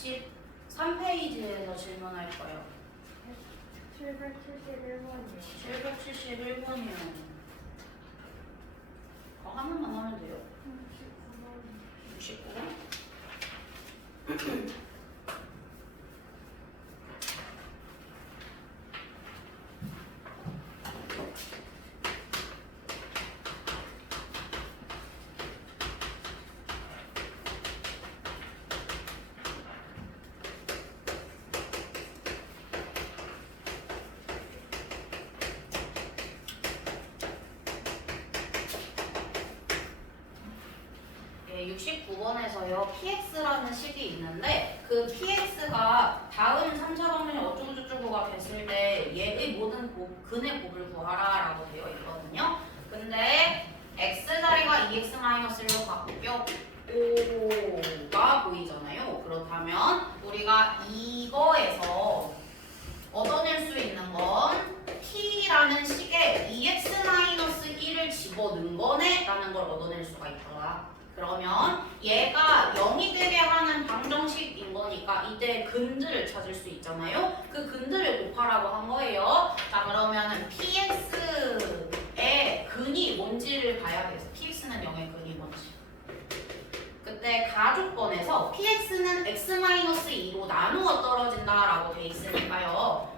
63페이지에서 질문할 거예요. 771번이요. 771번이요. 하나만 하면 돼요. 69번? 네, 69번에서요 px라는 식이 있는데 그 px가 다음 3차 방정식 어쩌고저쩌고가 됐을 때 얘의 모든 근의 곱을 구하라 라고 되어 있거든요. 근데 x자리가 2x-1로 바뀌었고가 보이잖아요. 그렇다면 우리가 이거에서 얻어낼 수 있는 건 t라는 식에 2x-1을 집어넣은 거네 라는 걸 얻어낼 수가 있더라. 그러면 얘가 0이 되게 하는 방정식인 거니까 이때 근들을 찾을 수 있잖아요. 그 근들을 곱하라고 한 거예요. 자, 그러면은 px의 근이 뭔지를 봐야 돼요. px는 0의 근이 뭔지. 그때 가조건에서 px는 x-2로 나누어 떨어진다라고 돼 있으니까요.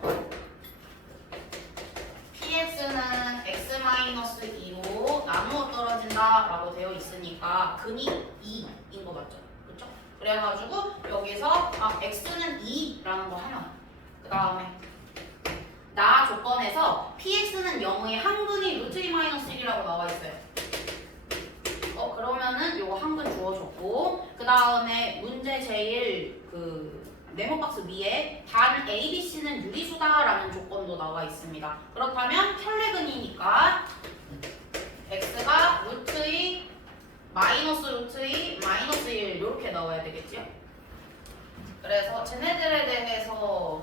px는 x-2로 나누어 떨어진다라고 되어 있으니까 근이 2인 거 맞죠? 그렇죠? 그래가지고 여기서 x는 2라는 거 하면 그 다음에 나 조건에서 px는 0의 한근이 루트 2-1이라고 나와 있어요. 그러면은 요거 한근 주어졌고 그 다음에 문제 제일 네모 박스 위에 단 ABC는 유리수다라는 조건도 나와 있습니다. 그렇다면 편례근이니까 x가 루트 2 마이너스 루트 2 마이너스 1 이렇게 나와야 되겠죠? 그래서 쟤네들에 대해서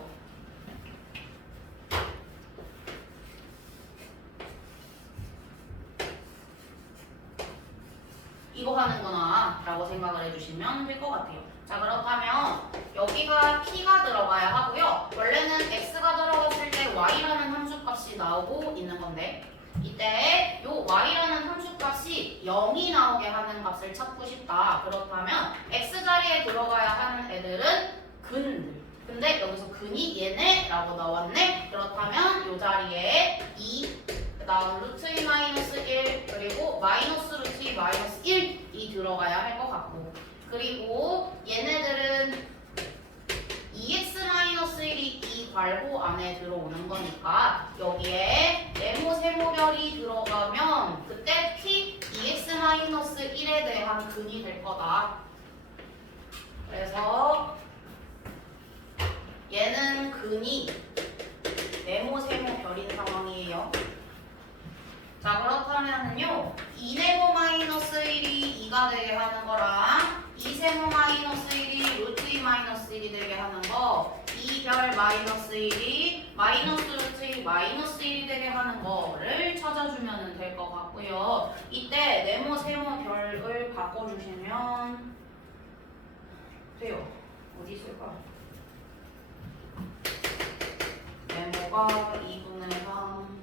이거 하는구나 라고 생각을 해주시면 될 것 같아요. 자, 그렇다면 여기가 p가 들어가야 하고요. 원래는 x가 들어갔을 때 y라는 함수값이 나오고 있는 건데 이때 요 y라는 함수값이 0이 나오게 하는 값을 찾고 싶다. 그렇다면 x자리에 들어가야 하는 애들은 근들. 근데 여기서 근이 얘네라고 나왔네. 그렇다면 요 자리에 2 그다음 루트 2-1 그리고 마이너스 루트 2-1이 들어가야 할 것 같고 그리고 얘네들은 2x-1이 이 괄호 안에 들어오는 거니까 여기에 네모 세모별이 들어가면 그때 p 2x-1에 대한 근이 될 거다. 그래서 얘는 근이 네모 세모별인 상황이에요. 자, 그렇다면은요 2네모-1이 2가 되게 하는 거랑 2세모-1이 루트 2-1이 되게 하는 거 2별 -1이 마이너스 루트 2 -1이 되게 하는 거를 찾아주면 될 것 같고요. 이때 네모 세모 별을 바꿔주시면 돼요. 어디 있을까? 네모가 2분의 3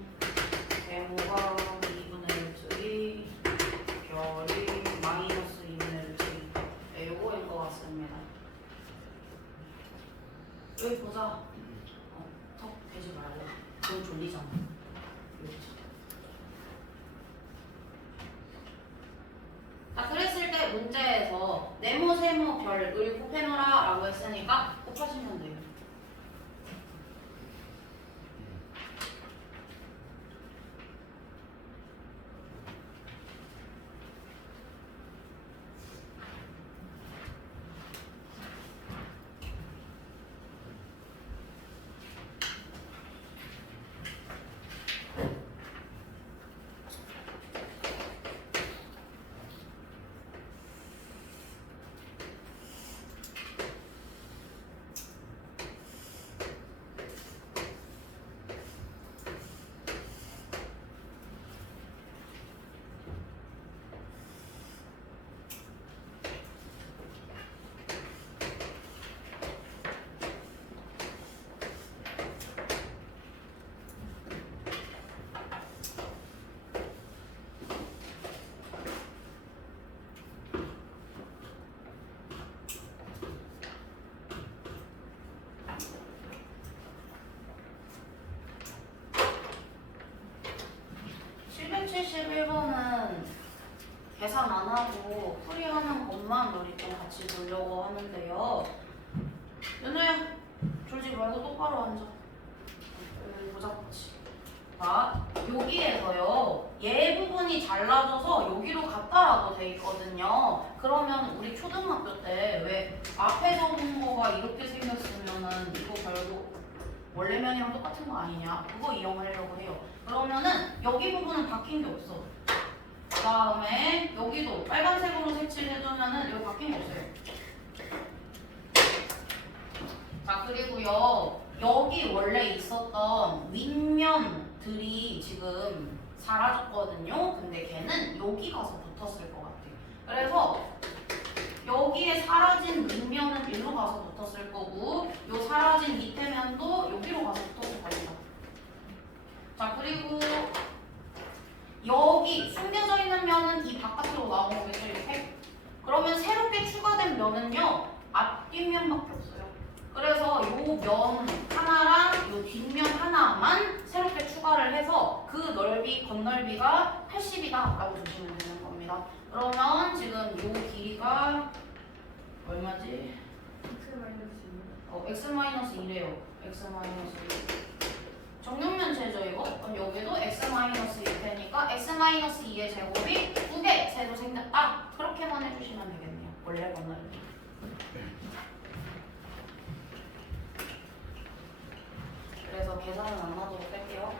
세모가 2분의 루트 2 별이 마이너스 2분의 루트 2 요거인 것 같습니다. 여기 보자. 턱 대지 말고 그건 졸리잖아. 자, 그랬을 때 문제에서 네모 세모 별을 곱해놓으라 라고 했으니까 곱하시면 돼요. 171번은 계산 안 하고 풀이하는 것만 우리 좀 같이 보려고 하는데요. 연우야, 졸지 말고 똑바로 앉아. 여기 보자같이. 자, 여기에서요. 얘 부분이 잘라져서 여기로 갔다라고 돼 있거든요. 그러면 우리 초등학교 때 왜 앞에 적은 거가 이렇게 생겼으면은 이거 결국 원래 면이랑 똑같은 거 아니냐? 그거 이용하려고 해요. 그러면은 여기 부분은 바뀐 게 없어. 그 다음에 여기도 빨간색으로 색칠을 해주면은 여기 바뀐 게 없어요. 자, 그리고요. 여기 원래 있었던 윗면들이 지금 사라졌거든요. 근데 걔는 여기 가서 붙었을 것 같아요. 그래서 여기에 사라진 윗면은 일로 가서 붙었을 거고 요 사라진 밑에 면도 여기로 가서 붙었을 겁니다. 자, 그리고 여기 숨겨져 있는 면은 이 바깥으로 나온 거겠죠, 이렇게? 그러면 새롭게 추가된 면은요, 앞뒷면밖에 없어요. 그래서 요 면 하나랑 요 뒷면 하나만 새롭게 추가를 해서 그 넓이, 겉넓이가 80이다 라고 보시면 되는 겁니다. 그러면 지금 요 길이가 얼마지? x-1이래요. x-1. 정육면체죠 이거? 그럼 여기도 x-2일 테니까 x-2의 제곱이 2개 새로 생겼다. 그렇게만 해주시면 되겠네요. 원래 겉넓이. 그래서 계산은 안 하도록 할게요.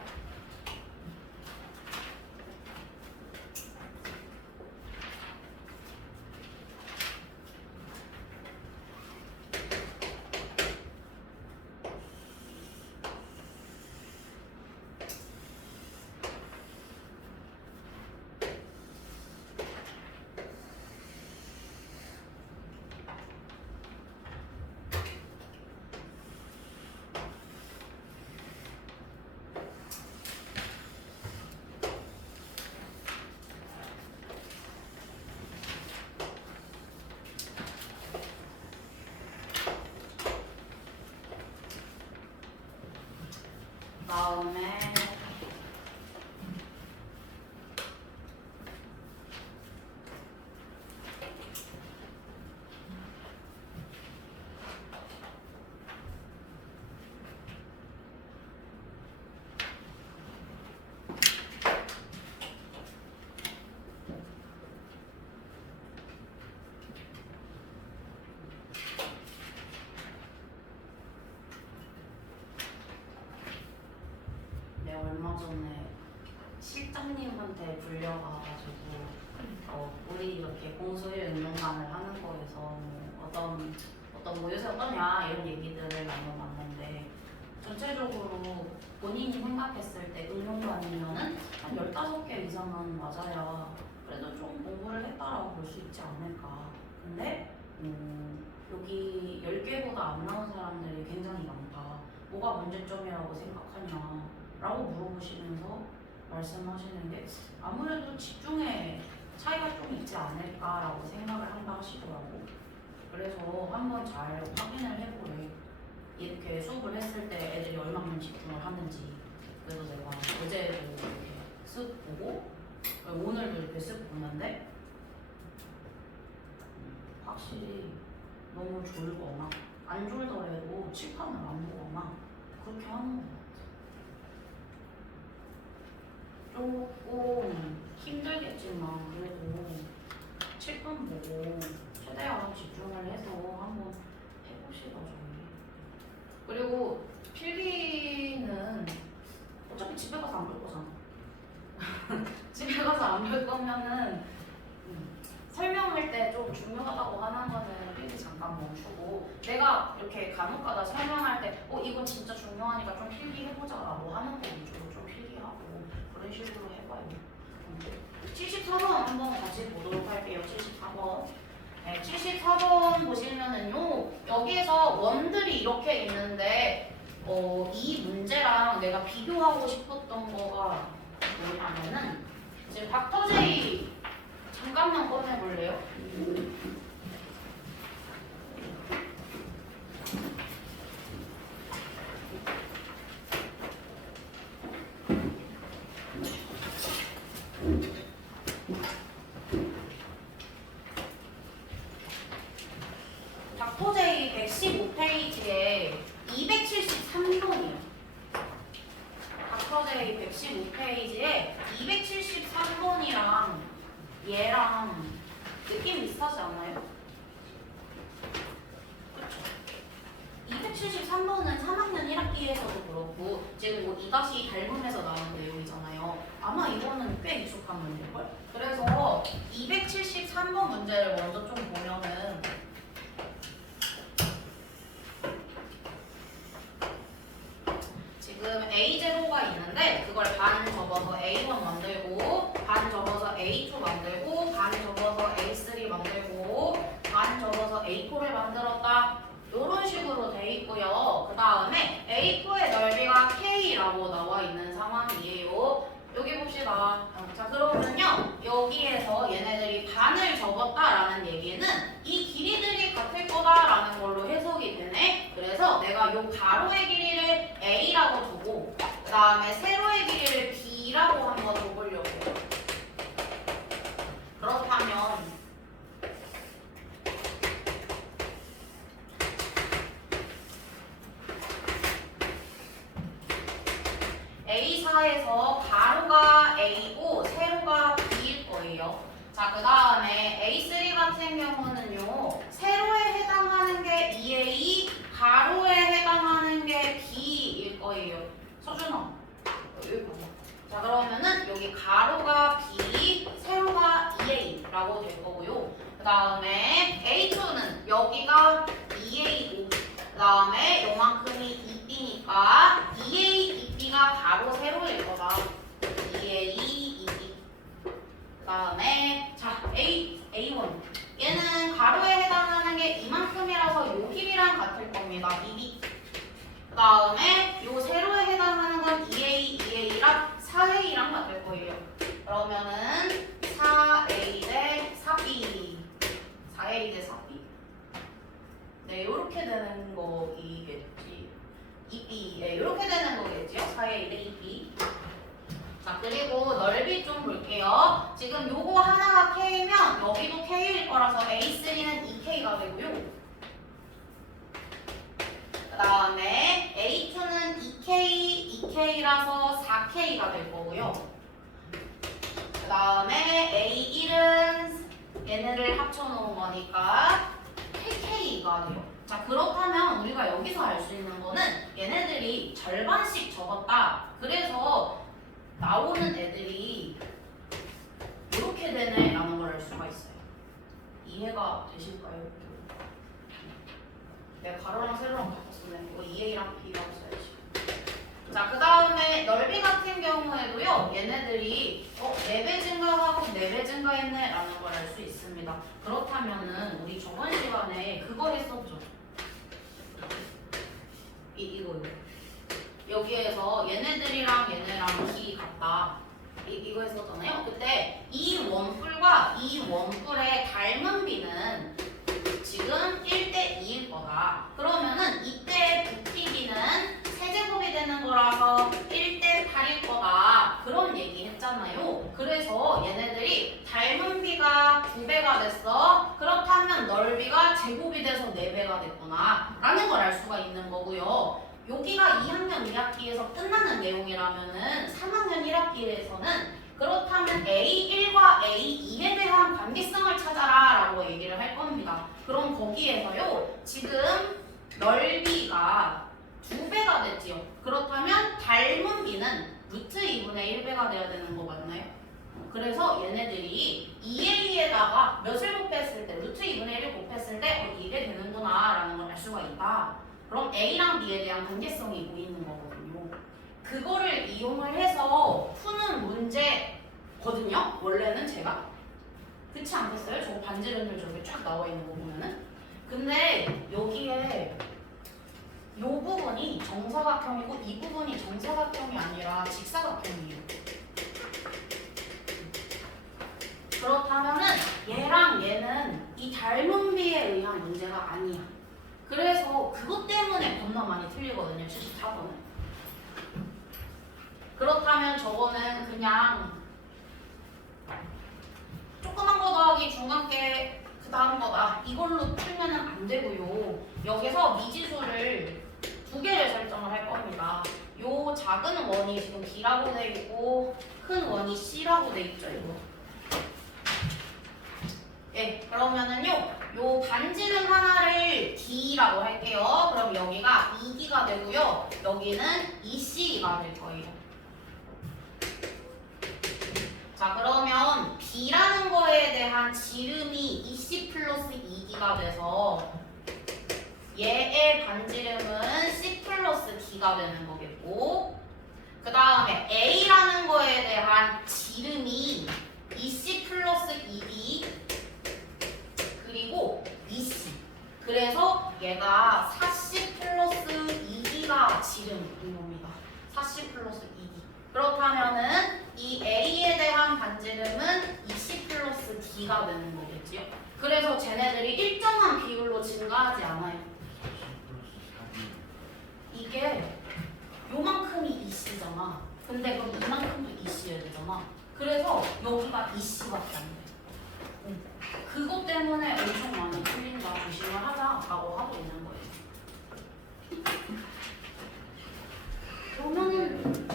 다음에 얼마 전에 실장님한테 불려가가지고 우리 이렇게 공소일 운동관을 하는 거에서 어떤 요새 어떠냐 이런 얘기들을 나눠봤는데 전체적으로 본인이 생각했을 때 응용관이면은 한 15개 이상은 맞아야 그래도 좀 공부를 했다라고 볼 수 있지 않을까. 근데 여기 10개보다 안 나온 사람들이 굉장히 많다. 뭐가 문제점이라고 생각하냐 라고 물어보시면서 말씀하시는 게 아무래도 집중에 차이가 좀 있지 않을까라고 생각을 한다 하시더라고. 그래서 한번 잘 확인을 해보래. 이렇게 수업을 했을 때 애들이 얼마나 집중을 하는지. 그래서 내가 어제도 이렇게 쓱 보고 오늘도 이렇게 쓱 보는데 확실히 너무 졸거나 안 졸더라도 칠판을 안 보거나 그렇게 하는 거 같아. 조금 힘들겠지만 그래도 칠판 보고 최대한 집중을 해서 한번 해봅시다 저희. 그리고 필기는 어차피 집에 가서 안 볼 거잖아. 집에 가서 안 볼 거면은 설명할 때 좀 중요하다고 하는 거는 필기 잠깐 멈추고 내가 이렇게 간혹가다 설명할 때 이건 진짜 중요하니까 좀 필기해보자 라고 하는 거 위주로 좀 필기하고 그런 식으로 해봐요. 74번 한번 같이 보도록 할게요. 74번. 네, 74번 보시면은요, 여기에서 원들이 이렇게 있는데, 이 문제랑 내가 비교하고 싶었던 거가 뭐냐면은, 지금 닥터제이 잠깐만 꺼내볼래요? 얘랑 느낌 비슷하지 않나요? 그쵸? 273번은 3학년 1학기에서도 그렇고 지금 뭐 이다시 닮음에서 나오는 내용이잖아요. 아마 이거는 꽤 익숙한 문제일걸? 그래서 273번 문제를 먼저 좀 보면은 지금 A0가 있는데 그걸 반 접어서 A1 만들고 반 접어서 A2 만들고 반 접어서 A3 만들고 반 접어서 A4를 만들었다. 이런 식으로 돼 있고요. 그 다음에 A4의 넓이가 K라고 나와 있는 상황이에요. 여기 봅시다. 자, 그러면요. 여기에서 얘네들이 반을 접었다라는 얘기는 이 길이들이 같을 거다라는 걸로 해석이 되네. 그래서 내가 요 가로의 길이를 A라고 두고 그 다음에 세로의 길이를 B라고 한번 줘보려고. 그렇다면 A4에서 가로가 A고 세로가 B일 거예요. 자, 그 다음에 A3 같은 경우는요. 세로에 해당하는 게 2A, 가로에 해당하는 게 B일 거예요. 서준아, 여기 봐봐. 자, 그러면은 여기 가로가 B, 세로가 2A라고 될 거고요. 그 다음에 A2는 여기가 2A고 그 다음에 요만큼이 2B니까 2A, 2B가 가로 세로일 거다. 2A, 2B. 그 다음에 자 A1 얘는 가로에 해당하는 게 이만큼이라서 요 길이랑 같을 겁니다. 2B. 그 다음에 요 세로에 해당하는 건 2A, 2A랑 4A랑 같을 거예요. 그러면은 4A 대 4B. 4A 대 4B. 네, 요렇게 되는 거이겠지. 2B. 네, 요렇게 되는 거겠지요. 4A 대 2B. 자, 그리고 넓이 좀 볼게요. 지금 요거 하나가 K면 여기도 K일 거라서 A3는 2K가 되고요. 그 다음에 A2는 2K, 2K라서 4K가 될 거고요. 그 다음에 A1은 얘네를 합쳐놓은 거니까 8K가 돼요. 자, 그렇다면 우리가 여기서 알 수 있는 거는 얘네들이 절반씩 접었다. 그래서 나오는 애들이 이렇게 되네 라는 걸 알 수가 있어요. 이해가 되실까요? 내가 가로랑 세로랑 바꿨으면 이거 2A랑 B라고 써야지. 자, 그 다음에 넓이 같은 경우에도요. 얘네들이 4배 증가하고 4배 증가했네 라는 걸 알 수 있습니다. 그렇다면은 우리 저번 시간에 그거 했었죠. 이거 여기에서 얘네들이랑 얘네랑 기 같다. 이거 했었잖아요. 그때 이 원뿔과 이 원뿔의 닮은 비는 지금 1대 2일 거다. 그러면은 이때 부피비는 세제곱이 되는 거라서 1대 8일 거다. 그런 얘기 했잖아요. 그래서 얘네들이 닮은 비가 2배가 됐어. 그렇다면 넓이가 제곱이 돼서 4배가 됐구나. 라는 걸 알 수가 있는 거고요. 여기가 2학년 2학기에서 끝나는 내용이라면은 3학년 1학기에서는 그렇다면 A1과 A2에 대한 관계성을 찾아라 라고 얘기를 할 겁니다. 그럼 거기에서요 지금 넓이가 2배가 됐지요. 그렇다면 닮은 비는 루트 2분의 1배가 돼야 되는 거 맞나요? 그래서 얘네들이 2A에다가 몇을 곱했을 때 루트 2분의 1을 곱했을 때 이게 되는구나 라는 걸 알 수가 있다. 그럼 A랑 B에 대한 관계성이 보이는 거거든요. 그거를 이용을 해서 푸는 문제거든요. 원래는 제가 그렇지 않겠어요? 저거 반지름들 저기 쫙 나와 있는 거 보면은. 근데 여기에 이 부분이 정사각형이고 이 부분이 정사각형이 아니라 직사각형이에요. 그렇다면은 얘랑 얘는 이 닮은 비에 의한 문제가 아니야. 그래서 그것 때문에 겁나 많이 틀리거든요. 74번은. 그렇다면 저거는 그냥 조그만 거 더하기 중간계 그 다음 거다. 이걸로 풀면은 안 되고요. 여기서 미지수를 2개를 설정을 할 겁니다. 요 작은 원이 지금 B라고 돼 있고 큰 원이 C라고 돼 있죠. 이거. 그러면은요, 요 반지름 하나를 D라고 할게요. 그럼 여기가 2D가 되고요. 여기는 2C가 될 거예요. 자, 그러면 B라는 거에 대한 지름이 2C 플러스 2D가 돼서 얘의 반지름은 C 플러스 D가 되는 거겠고, 그 다음에 A라는 거에 대한 지름이 2C 플러스 2D 그리고 2C. 그래서 얘가 4C 플러스 2D가 지름인 겁니다. 4C 플러스 2D. 그렇다면은 이 A에 대한 반지름은 2C 플러스 D가 되는 거겠지요. 그래서 쟤네들이 일정한 비율로 증가하지 않아요. 이게 요만큼이 2C잖아. 근데 그럼 이만큼도 2C여야 되잖아. 그래서 여기가 2C밖에 안 돼. 그것 때문에 엄청 많이 틀린다, 조심을 하자라고 하고 있는 거예요. 그러면은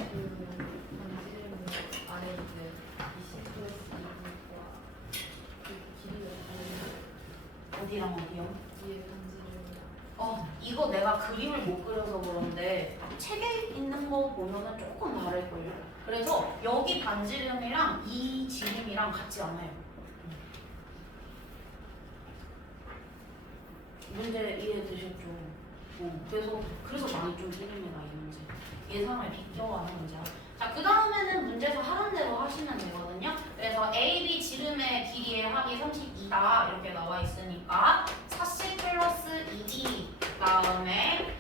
어디랑 어디요? 이거 내가 그림을 못 그려서 그런데 책에 있는 거 보면은 조금 다를걸요. 그래서 여기 반지름이랑 이 지름이랑 같지 않아요. 문제 이해되셨죠? 그래서 많이 좀 틀립니다, 이 문제. 예상을 비껴하는 문제야. 자, 그 다음에는 문제에서 하던 대로 하시면 되거든요. 그래서 AB 지름의 길이의 합이 32다 이렇게 나와 있으니까 4C 플러스 2D 그다음에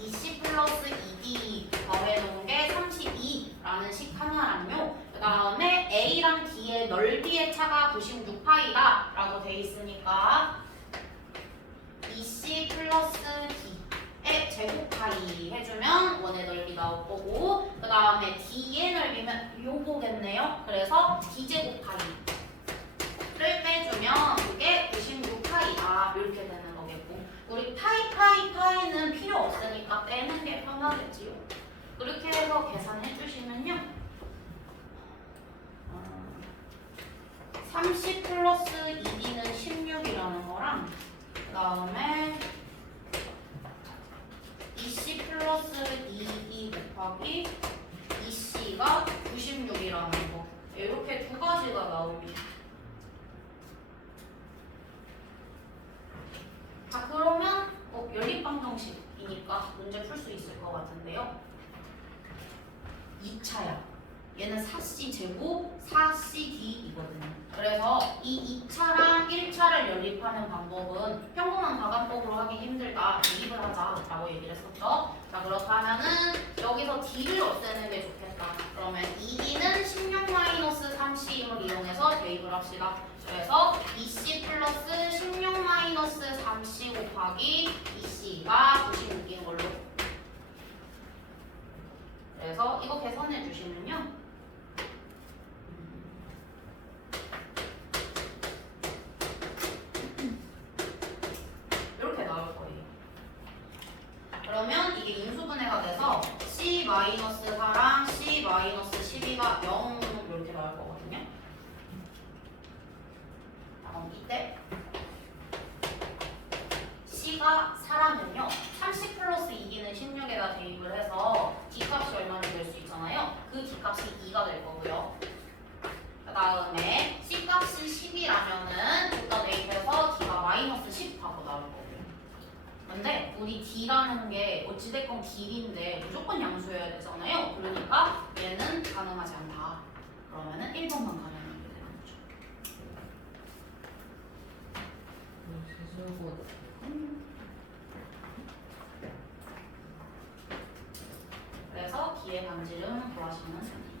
2C 플러스 2D 더해놓은 게 32라는 식 하나랑요. 그 다음에 A랑 D의 넓이의 차가 96파이다 라고 돼 있으니까 2C 플러스 D의 제곱파이 해주면 원의 넓이 나올 거고, 그 다음에 D의 넓이면 요거겠네요. 그래서 D제곱파이를 빼주면 그게 96파이다 이렇게 되는 거겠고, 우리 파이는 필요 없으니까 빼는 게 편하겠지요. 그렇게 해서 계산해 주시면요, 30 플러스 2D는 16이라는 거랑 그 다음에 2C 플러스 2D 곱하기 2C가 96이라는 거, 이렇게 두 가지가 나옵니다. 자, 그러면 연립방정식이니까 문제 풀 수 있을 것 같은데요. 2차야. 얘는 4C 제곱 4CD이거든요. 그래서 이 2차랑 1차를 연립하는 방법은 평범한 가감법으로 하기 힘들다, 대입을 하자라고 얘기를 했었죠. 자, 그렇다면은 여기서 D를 없애는 게 좋겠다. 그러면 2D는 16-3C임을 이용해서 대입을 합시다. 그래서 2C 플러스 16-3C 곱하기 2C가 96인 걸로. 그래서 이거 계산해 주시면요, 이렇게 나올 거예요. 그러면 이게 인수분해가 돼서 C-4랑 C-12가 0 이렇게 나올 거거든요. 그럼 이때 C가 4라면요, 30 플러스 2D는 16에다 대입을 해서 D값이 얼마나 될 수 있잖아요. 그 D값이 2가 될 거고요. 그 다음에 C값이 10이라면은 여기다 대입해서 D가 마이너스 10 하고 나올 거고요. 근데 우리 D라는 게 어찌됐건 길인데 무조건 양수여야 되잖아요. 그러니까 얘는 가능하지 않다. 그러면은 1번만 가능하게 되는 거죠. 그래서 D의 반지름 구하시면 됩니다.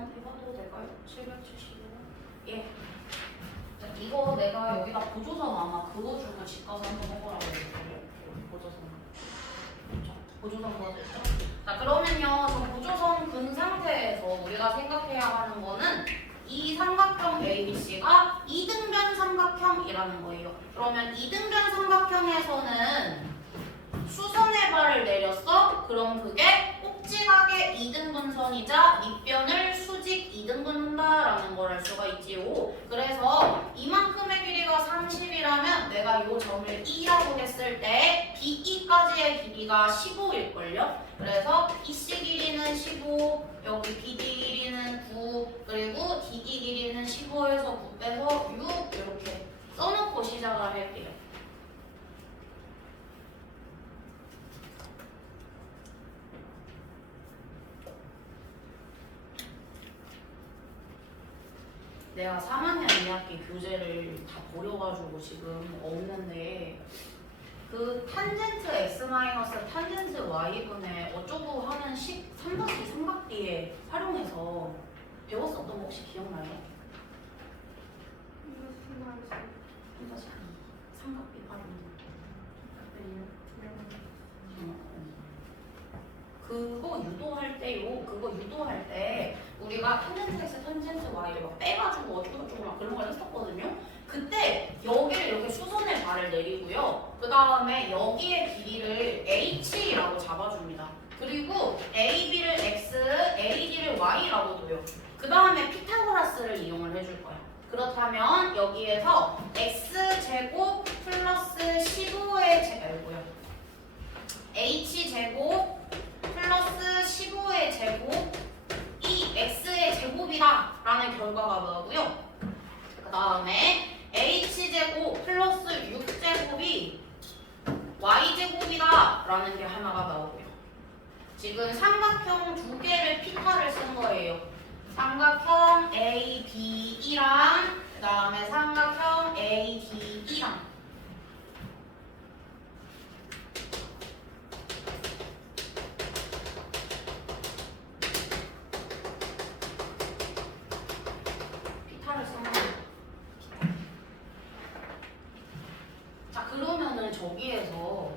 한번 해봐도 될까요? 775. 예. 자, 이거 내가 여기다 보조선 아마 그거 주고 집 가서 한번 해보라고 했거든요. 보조선. 자, 보조선 그거 됐죠? 자, 그러면요. 저 보조선 근 상태에서 우리가 생각해야 하는 거는 이 삼각형 ABC가 이등변 삼각형이라는 거예요. 그러면 이등변 삼각형에서는 수선의 발을 내렸어? 그럼 그게 꼭지각의 이등분선이자 밑변을 수직 이등분한다라는 걸 알 수가 있지요. 그래서 이만큼의 길이가 30이라면 내가 이 점을 2라고 했을 때 BE까지의 길이가 15일걸요? 그래서 EC 길이는 15, 여기 BD 길이는 9, 그리고 DE 길이는 15에서 9 빼서 6 이렇게 써놓고 시작을 할게요. 내가 3학년 2학기 교재를 다 버려가지고 지금 없는데 그 탄젠트 x 마이너스 탄젠트 y분의 어쩌고 하는 삼각비 삼각비에 활용해서 배웠었던 거 혹시 기억나요? 삼각비 활용. 그거 유도할 때요. 그거 유도할 때 우리가 탄젠트 x 탄젠트 y를 막 빼가지고 어쩌고저쩌고 막 그런 걸 했었거든요. 그때 여기를 이렇게 수선의 발을 내리고요. 그 다음에 여기의 길이를 h라고 잡아줍니다. 그리고 AB를 x, AD를 y라고 둬요. 그 다음에 피타고라스를 이용을 해줄 거야. 그렇다면 여기에서 x제곱 플러스 15의 제곱이고요. h제곱 플러스 15의 제곱 이 x의 제곱이다 라는 결과가 나오고요. 그 다음에 h제곱 플러스 6제곱이 y제곱이다 라는 게 하나가 나오고요. 지금 삼각형 두 개를 피타를 쓴 거예요. 삼각형 ABE랑 그 다음에 삼각형 ADE랑 피타를 쓴 거예요. 자, 그러면은 저기에서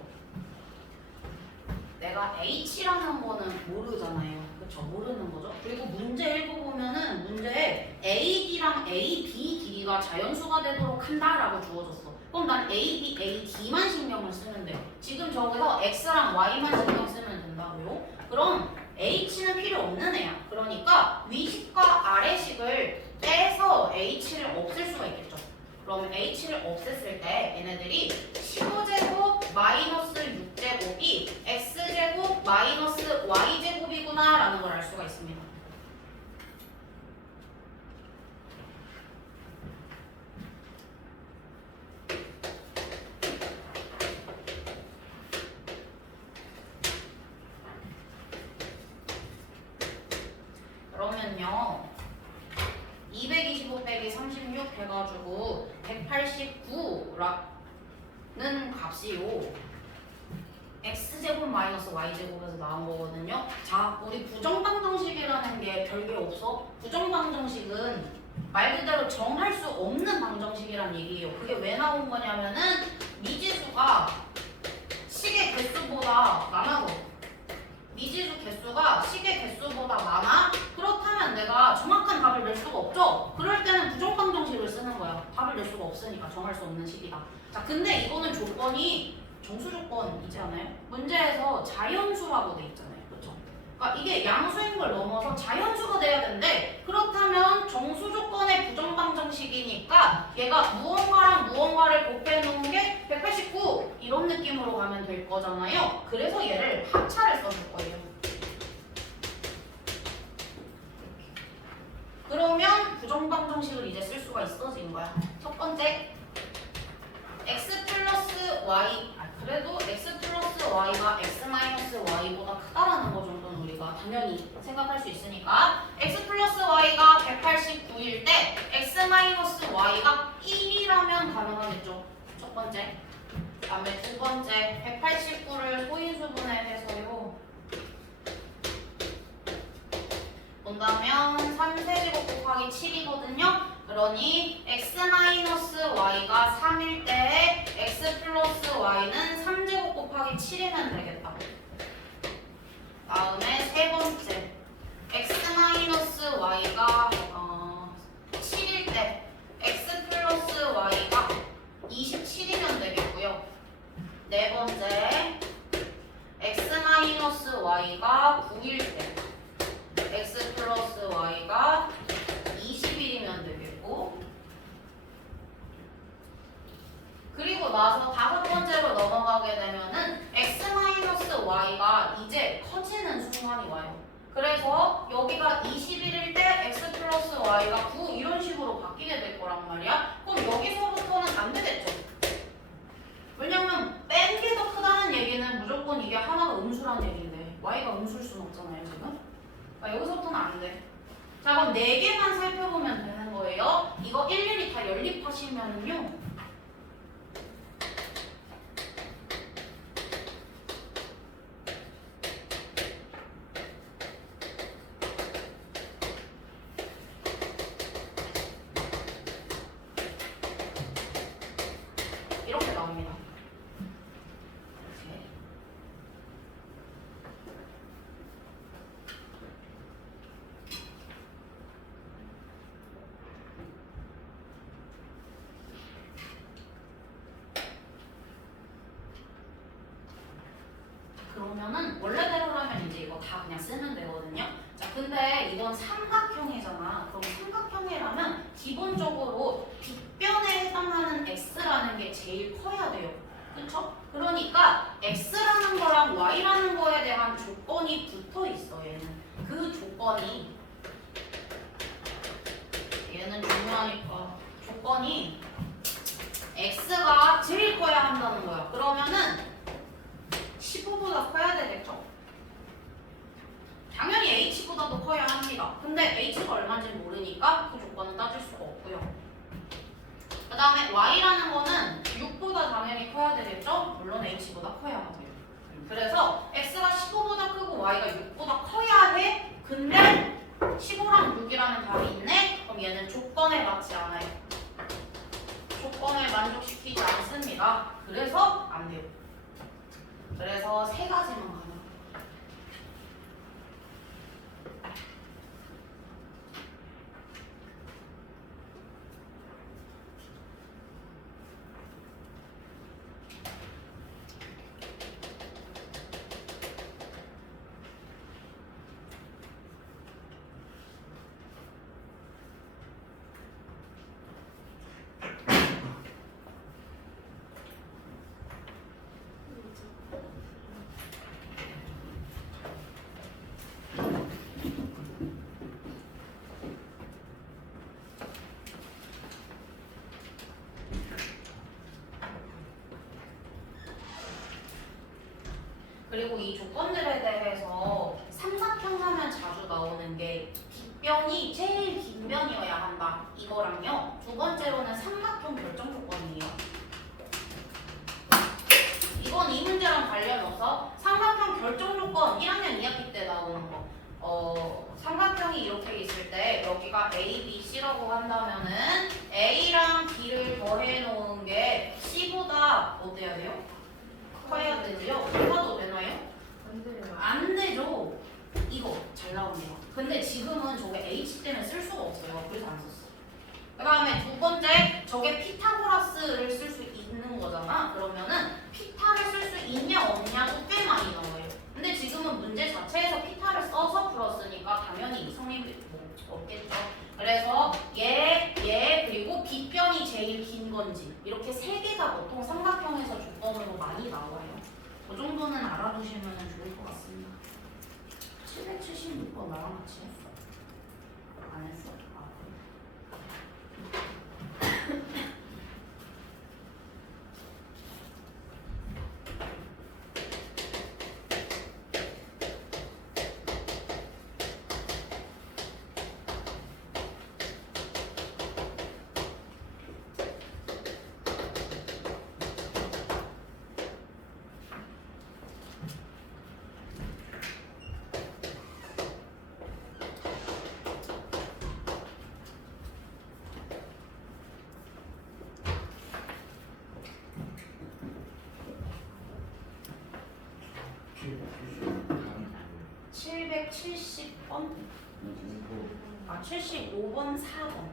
내가 H라는 거는 모르잖아요. 그쵸? 모르는 거죠. 그리고 문제 읽어보면은 문제에 AD랑 AB 길이가 자연수가 되도록 한다라고 주어졌어. 그럼 난 AB, AD만 신경을 쓰면 돼요. 지금 저기서 X랑 Y만 신경 쓰면 된다고요? 그럼 H는 필요 없는 애야. 그러니까 위식과 아래식을 빼서 H를 없앨 수가 있겠죠. 그러면 H를 없앴을 때 얘네들이 15제곱 마이너스 6제곱이 X제곱 마이너스 Y제곱이구나 라는 걸 알 수가 있습니다. 그러면요 225 빼기 36 해가지고 189라는 값이요 x제곱 마이너스 y제곱에서 나온 거거든요. 자, 우리 부정방정식이라는 게 별게 없어. 부정방정식은 말 그대로 정할 수 없는 방정식이란 얘기예요. 그게 왜 나온 거냐면은 미지수가 식의 개수보다 많아서 미지수 개수가 식의 개수보다 많아? 그렇다면 내가 정확한 답을 낼 수가 없죠? 그럴 때는 부정방정식을 쓰는 거야. 답을 낼 수가 없으니까 정할 수 없는 식이다. 자, 근데 이거는 조건이 정수 조건이지 않아요? 문제에서 자연수라고 돼 있잖아요. 그렇죠? 그러니까 이게 양수인 걸 넘어서 자연수가 돼야 되는데 그렇다면 정수 조건의 부정방정식이니까 얘가 무언가랑 무언가를 곱해 놓은 게 189 이런 느낌으로 가면 될 거잖아요. 그래서 얘를 합차를 써줄 거예요. 그러면 부정방정식을 이제 쓸 수가 있어진 거야. 첫 번째 x 플러스 y 그래도 x 플러스 y가 x 마이너스 y보다 크다라는 거 정도는 우리가 당연히 생각할 수 있으니까 x 플러스 y가 189일 때 x 마이너스 y가 1이라면 가능하겠죠. 첫 번째. 그 다음에 두 번째 189를 소인수분해 해서요. 본다면 30 그러니 x-y가 3일 때 x 플러스 y는 3제곱 곱하기 7이면 되겠다. 다음에 세 번째 x-y가 7일 때 x 플러스 y가 27이면 되겠고요. 네 번째 x-y가 9일 때 x 플러스 y가 20일이면 되겠고, 그리고 나서 다섯 번째로 넘어가게 되면은 x-y가 이제 커지는 순간이 와요. 그래서 여기가 21일 때 x 플러스 y가 9 이런 식으로 바뀌게 될 거란 말이야. 그럼 여기서부터는 안 되겠죠. 왜냐면 뺀 게 더 크다는 얘기는 무조건 이게 하나가 음수라는 얘기인데 y가 음수일 수는 없잖아요 지금. 그러니까 여기서부터는 안 돼. 자 그럼 4개만 살펴보면 되는 거예요. 이거 일일이 다 연립하시면은요 이렇게 나옵니다. 이렇게. 그러면은 원래대로라면 이제 이거 다 그냥 쓰면 되거든요. 자, 근데 이건 삼각형이잖아. 그럼 삼각형이라면 기본적으로 빗변에 해당하는 x라는 게 제일 커야 돼요. 그쵸? 그러니까 x라는 거랑 y라는 거에 대한 조건이 붙어 있어, 얘는. 그 조건이 얘는 중요하니까 조건이 x가 제일 커야 한다는 거야. 그러면은 15보다 커야 되겠죠? 당연히 h보다도 커야 합니다. 근데 h가 얼마인지 모르니까 그 조건은 따질 수가 없고요. 그 다음에 y라는 거는 6보다 당연히 커야 되겠죠? 물론 h보다 커야 하고요. 그래서 x가 15보다 크고 y가 6보다 커야 해. 근데 15랑 6이라는 답이 있네? 그럼 얘는 조건에 맞지 않아요. 조건을 만족시키지 않습니다. 그래서 안 돼요. 그래서 세 가지만 가능. 그리고 이 조건들에 대해서 삼각형 하면 자주 나오는 게 빗변이 제일 긴 변이어야 한다. 이거랑요. 두 번째로는 삼각형 결정 조건이에요. 이건 이 문제랑 관련 없어. 삼각형 결정 조건 1학년 2학기 때 나오는 거. 삼각형이 이렇게 있을 때 여기가 A, B, C라고 한다면은 A랑 B를 더해 놓은 게 C보다 어때야 돼요? 커야 되죠? 커도 되나요? 안 돼요. 안 되죠. 이거 잘 나오네요. 근데 지금은 저게 H 때문에 쓸 수가 없어요. 그래서 안 썼어. 그 다음에 두 번째, 저게 피타고라스를 쓸 수 있는 거잖아. 그러면은 피타를 쓸 수 있냐 없냐도 꽤 많이 나와요. 근데 지금은 문제 자체에서 피타를 써서 풀었으니까 당연히 성립이 없겠죠. 그래서 얘, 그리고 빗변이 제일 긴 건지 이렇게 세 개가 보통 삼각형에서 조건으로 많이 나와요. 그 정도는 알아두시면 좋을 것 같습니다. 776번 나랑 같이 했어? 안 했어? 아, 그래. 770번? 아, 75번 4번.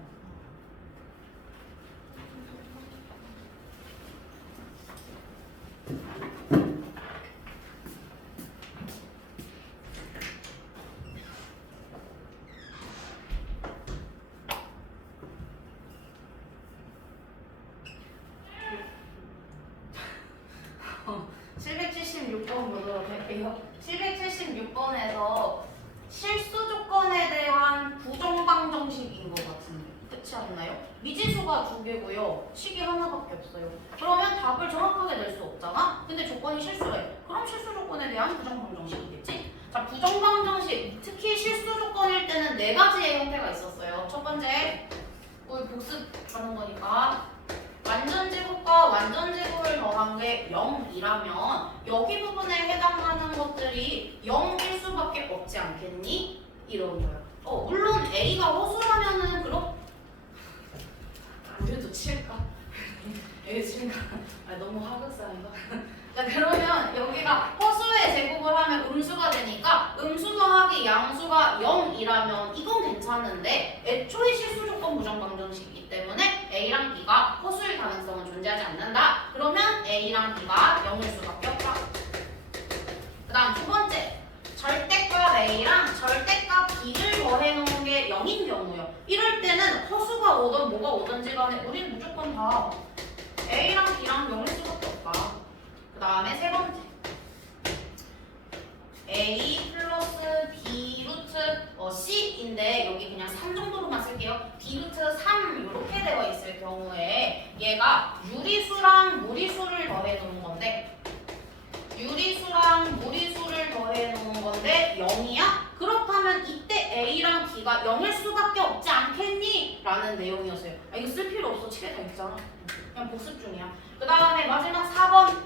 어, 776번 보도록 할게요. 776번에서 실수 조건에 대한 부정방정식인 것 같은데 그렇지 않나요? 미지수가 2개고요. 식이 하나밖에 없어요. 그러면 답을 정확하게 낼 수 없잖아? 근데 조건이 실수래. 그럼 실수 조건에 대한 부정방정식이겠지? 자, 부정방정식, 특히 실수 조건일 때는 4가지의 형태가 있었어요. 첫 번째, 우리 복습하는 거니까 완전제곱과 완전제곱을 더한 게 0이라면 여기 부분에 해당하는 것들이 0일 수밖에 없지 않겠니? 이런 거예요. 물론 A가 허수라면은 그럼 우리도 칠까? 여기 칠까? 아, 너무 하극상인가? 자, 그러면 여기가 허수의 제곱을 하면 음수가 되니까 음수 더하기 양수가 0이라면 이건 괜찮은데 애초에 실수 조건 부정방정식이기 때문에 A랑 B가 허수일 가능성은 존재하지 않는다. 그러면 A랑 B가 0일 수밖에 없다. 그 다음 두 번째, 절대값 A랑 절대값 B를 더해놓은 게 0인 경우요. 이럴 때는 허수가 오든 뭐가 오든지 간에 우린 무조건 다 A랑 B랑 0일 수밖에 없다. 그 다음에 세 번째, A 플러스 B 루트 C인데 여기 그냥 3 정도로만 쓸게요. B 루트 3 이렇게 되어 있을 경우에 얘가 유리수랑 무리수를 더해 놓은 건데 유리수랑 무리수를 더해 놓은 건데 0이야? 그렇다면 이때 A랑 B가 0일 수밖에 없지 않겠니? 라는 내용이었어요. 아, 이거 쓸 필요 없어. 책에 다 있잖아. 그냥 복습 중이야. 그 다음에 마지막 4번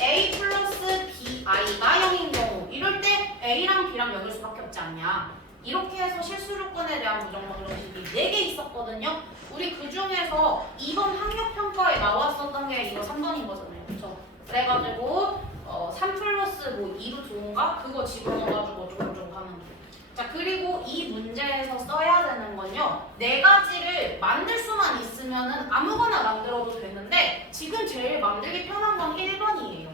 A 플러스 BI가 0인 경우 이럴 때 A랑 B랑 0일 수밖에 없지 않냐. 이렇게 해서 실수 조건에 대한 부정방정식이 4개 있었거든요. 우리 그 중에서 2번 학력평가에 나왔었던 게 이거 3번인 거잖아요. 그쵸? 그래가지고 3 플러스 뭐 2로 좋은가? 그거 집어넣어가지고 어쩌고저쩌고 하는 거. 자, 그리고 이 문제에서 써야 되는 건요. 4가지를 만들 수만 있으면은 아무거나 만들어도 되는데 지금 제일 만들기 편한 건 1번이에요.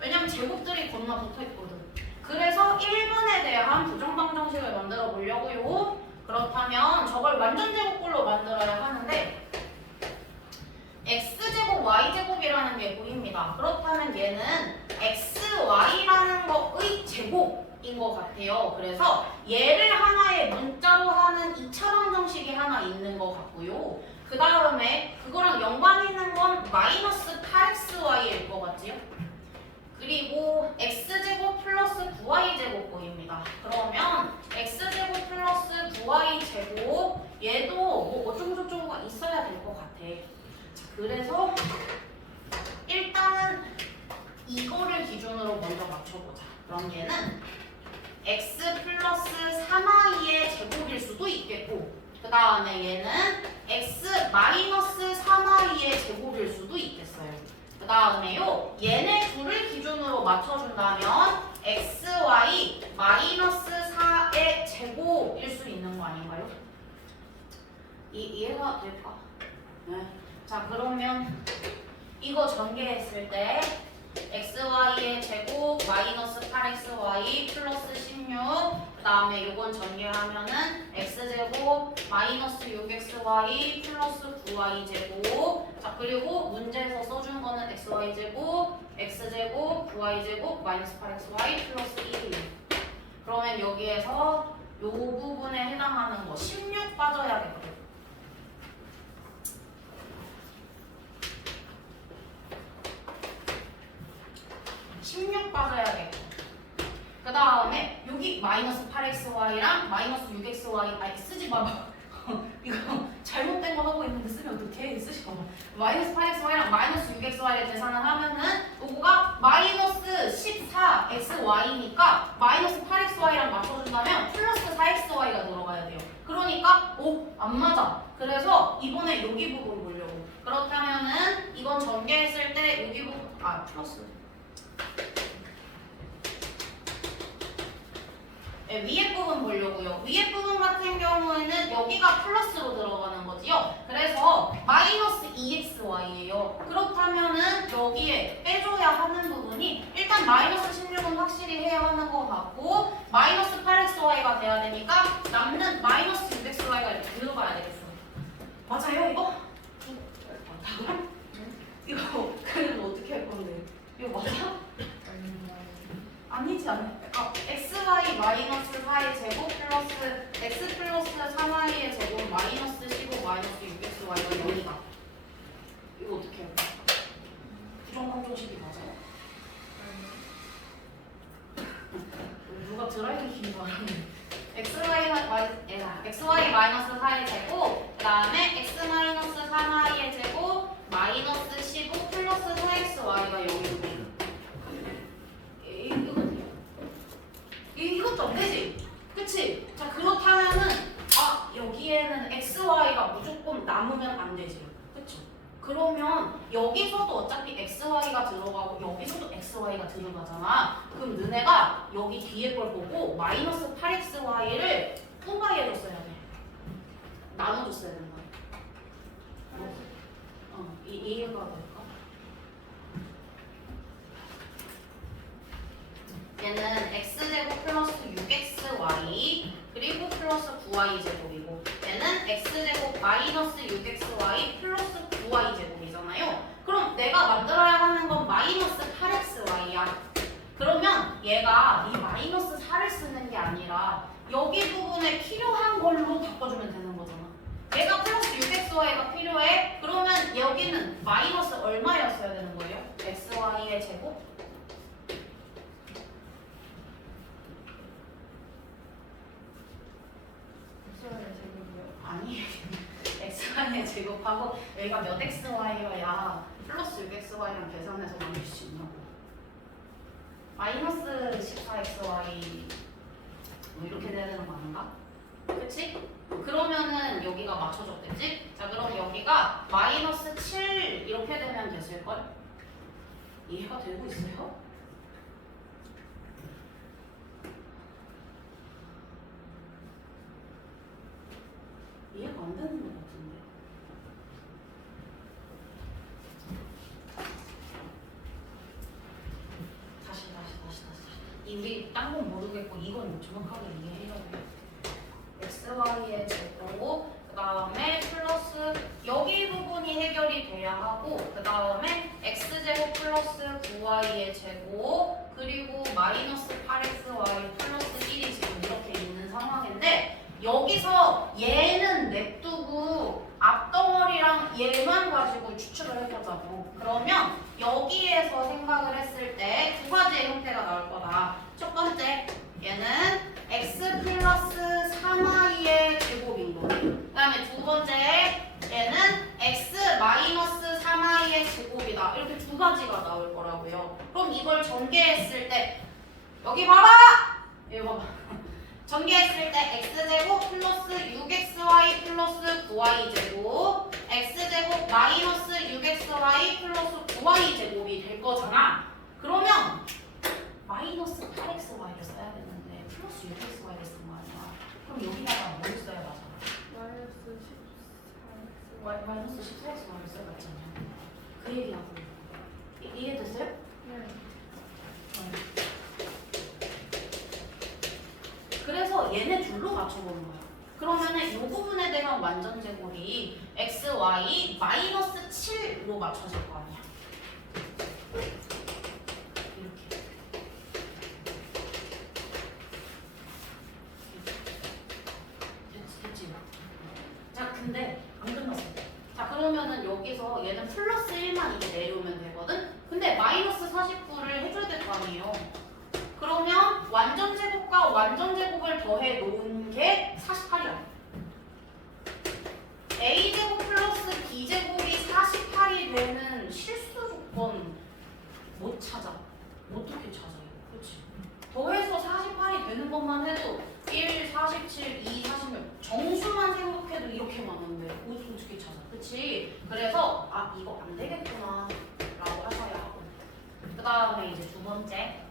왜냐면 제곱들이 겁나 붙어있거든. 그래서 1번에 대한 부정방정식을 만들어 보려고요. 그렇다면 저걸 완전제곱꼴로 만들어야 하는데 x제곱 y제곱이라는 게 보입니다. 그렇다면 얘는 xy라는 거의 제곱인 것 같아요. 그래서 얘를 하나의 문자로 하는 2차 방정식이 하나 있는 것 같고요. 그 다음에 그거랑 연관 있는 건 마이너스 8xy일 것 같지요? 그리고 x제곱 플러스 9y제곱 보입니다. 그러면 x제곱 플러스 9y제곱 얘도 뭐 어쩌고저쩌고가 있어야 될 것 같아. 자, 그래서 일단은 이거를 기준으로 먼저 맞춰보자. 그럼 얘는 x 플러스 3y의 제곱일 수도 있겠고 그 다음에 얘는 x 마이너스 3y의 제곱일 수도 있겠어요. 그 다음에요 얘네 둘을 기준으로 맞춰준다면 xy 마이너스 4의 제곱일 수 있는 거 아닌가요? 이해가 될까? 네. 자, 그러면 이거 전개했을 때 xy의 제곱 마이너스 8xy 플러스 16 그 다음에 요건 전개하면은 x제곱 마이너스 6xy 플러스 9y제곱 자, 그리고 문제에서 써준 거는 xy제곱 x제곱 9y제곱 마이너스 8xy 플러스 1 그러면 여기에서 요 부분에 해당하는 거 16 빠져야겠죠. 16 빠져야겠고 그 다음에 여기 마이너스 8xy랑 마이너스 6xy 아니 쓰지 마봐 이거 잘못된 거 하고 있는데 쓰면 어떡해 쓰지 마봐 마이너스 8xy랑 마이너스 6xy를 계산을 하면은 요거가 마이너스 14xy니까 마이너스 8xy랑 맞춰준다면 플러스 4xy가 들어가야 돼요. 그러니까 안 맞아. 그래서 이번에 여기 부분 보려고 그렇다면은 이건 전개했을 때 여기 부분 플러스 네, 위에 부분 보려고요. 위에 부분 같은 경우에는 여기가 플러스로 들어가는 거지요. 그래서 마이너스 2xy예요. 그렇다면은 여기에 빼줘야 하는 부분이 일단 마이너스 16은 확실히 해야 하는 것 같고 마이너스 8xy가 돼야 되니까 남는 마이너스 6xy가 이렇게 들어가야 되겠어. 맞아요 이거? 맞다고요? 이거 그래도 어떻게 할 건데? 이거 맞아? 아니지 않아요? xy 마이너스 4의 제곱 플러스 x 플러스 3y의 제곱 마이너스 15 마이너스 6xy가 0이다. 이거 어떻게 할까? 부정방정식이 맞아요? 누가 드라이브 킨 줄 알았네. xy 마이너스 4의 제곱 그 다음에 x 마이너스 3y의 제곱 마이너스 15 플러스 4xy가 0이고 이것도 안 되지? 그치? 자 그렇다면은 여기에는 xy가 무조건 남으면 안 되지 그쵸? 그러면 여기서도 어차피 xy가 들어가고 여기서도 xy가 들어가잖아. 그럼 너네가 여기 뒤에 걸 보고 마이너스 8xy를 분바해줬어야 돼. 나눠줬어야 되는 거야. 이해가 될까? 얘는 x제곱 플러스 6xy 그리고 플러스 9y제곱이고 얘는 x제곱 마이너스 6xy 플러스 9y제곱이잖아요. 그럼 내가 만들어야 하는 건 마이너스 8xy야. 그러면 얘가 이 마이너스 4를 쓰는 게 아니라 여기 부분에 필요한 걸로 바꿔주면 되는 거잖아. 얘가 플러스 6xy가 필요해? 그러면 여기는 마이너스 얼마였어야 되는 거예요? xy의 제곱? 아니 xy의 제곱하고 여기가 몇 xy여야 플러스 6xy랑 계산해서 나눌 수 있냐고. 마이너스 14xy 뭐 이렇게 돼야 되는 거 아닌가? 그치? 그러면은 여기가 맞춰졌겠지? 자 그럼 여기가 마이너스 7 이렇게 되면 됐을걸? 이해가 되고 있어요? 이해가 안 되는 것 같은데. 다시. 우리 딴 건 모르겠고 이건 정확하게 이해해야 돼. xy의 제곱 그 다음에 플러스 여기 부분이 해결이 돼야 하고 그 다음에 x제곱 플러스 9y의 제곱 그리고 마이너스 8xy 플러스 1이 지금 이렇게 있는 상황인데 여기서 얘는 냅두고 앞덩어리랑 얘만 가지고 추측을 해보자고. 그러면 여기에서 생각을 했을 때 두 가지의 형태가 나올 거다. 첫 번째, 얘는 x 플러스 3y의 제곱인 거. 그 다음에 두 번째, 얘는 x 마이너스 3y의 제곱이다. 이렇게 두 가지가 나올 거라고요. 그럼 이걸 전개했을 때 여기 봐봐! 이거 봐봐. 전개했을 때 x제곱 플러스 6xy 플러스 9y제곱 x제곱 마이너스 6xy 플러스 9y제곱이 될 거잖아. 그러면 마이너스 8xy를 써야 되는데 플러스 6xy를 쓴 거 아니야. 그럼 여기다가 뭘 써야 맞아? 마이너스 14xy를 써야 맞잖아요. 그 얘기하고 이해됐어요? 네. 그래서 얘네 둘로 맞춰보는 거야. 그러면은 이 부분에 대한 완전 제곱이 x, y 마이너스 7로 맞춰질 거 아니야. 이렇게. 됐지? 자, 근데 안 끝났어. 자, 그러면은 여기서 얘는 플러스 1만 이게 내려오면 되거든? 근데 마이너스 49를 해줘야 될 거 아니에요. 그러면 완전 제곱과 완전 제곱을 더해 놓은 게 48이야. a제곱 플러스 b제곱이 48이 되는 실수 조건 못 찾아. 어떻게 찾아 이거? 그렇지? 더해서 48이 되는 것만 해도 1, 47, 2, 46 정수만 생각해도 이렇게 많은데 어떻게 찾아? 그렇지? 그래서 이거 안 되겠구나 라고 하셔야 하고 그 다음에 이제 두 번째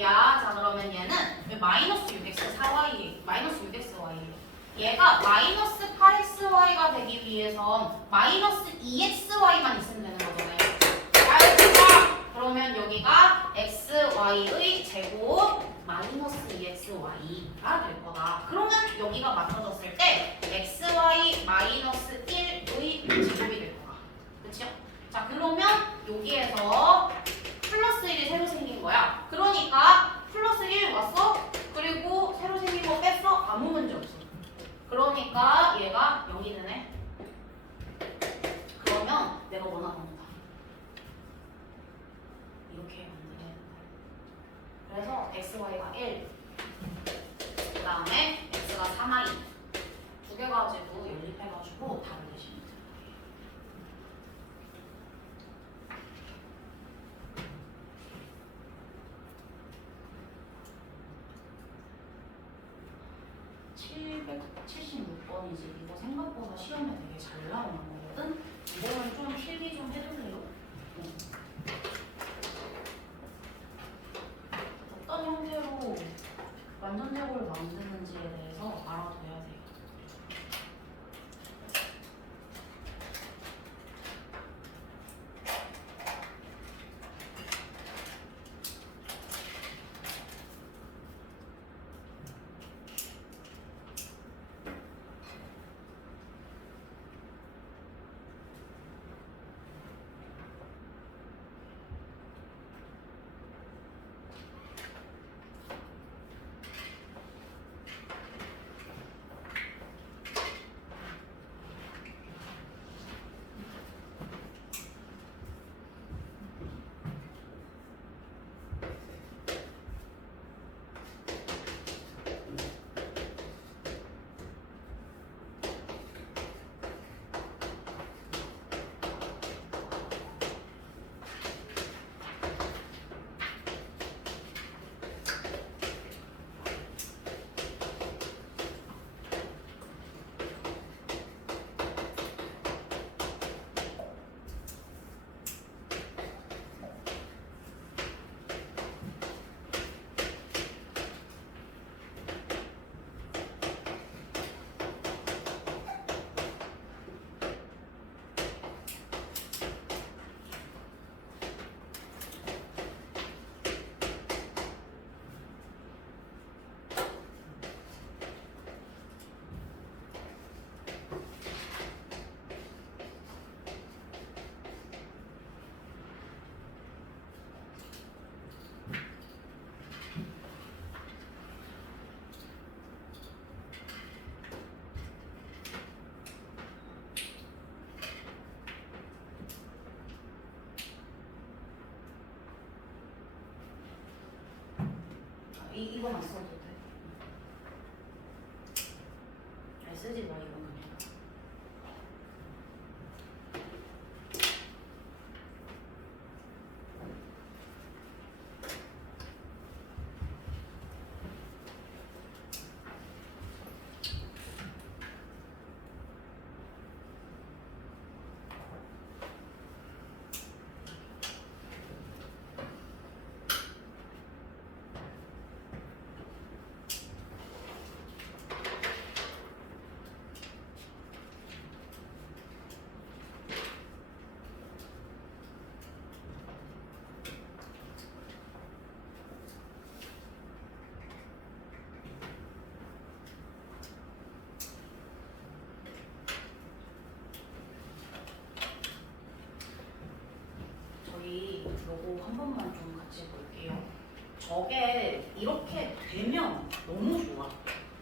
여기야. 자 그러면 얘는 마이너스 6x 4y 마이너스 6xy예요. 얘가 마이너스 8xy가 되기 위해선 마이너스 2xy만 있으면 되는 거잖아요. 알겠죠? 그러면 여기가 xy의 제곱 마이너스 2xy가 될 거다. 그러면 여기가 맞춰졌을 때 xy 마이너스 1의 제곱이 될 거다. 그치요? 자 그러면 여기에서 플러스 1이 새로 생긴 거야. 그러니까 플러스 1 왔어. 그리고 새로 생긴 거 뺐어. 아무 문제 없어. 그러니까 얘가 0이 되네. 그러면 내가 원하는 거다. 이렇게 만들어야 된다. 그래서 xy가 1, 그 다음에 x가 3y 두 개 가지고 연립해가지고 답을 내시면 돼요. 이거 생각보다 시험에 되게 잘 나오는 거거든? 이거는 좀 필기 좀 해줄래요? 어떤 형태로 완전 제곱을 만드는지에 대해서 알아둬야 돼요. 이거만 써도 돼. 잘 쓰지 마 이거 그냥. 요거 한 번만 좀 같이 볼게요. 저게 이렇게 되면 너무 좋아.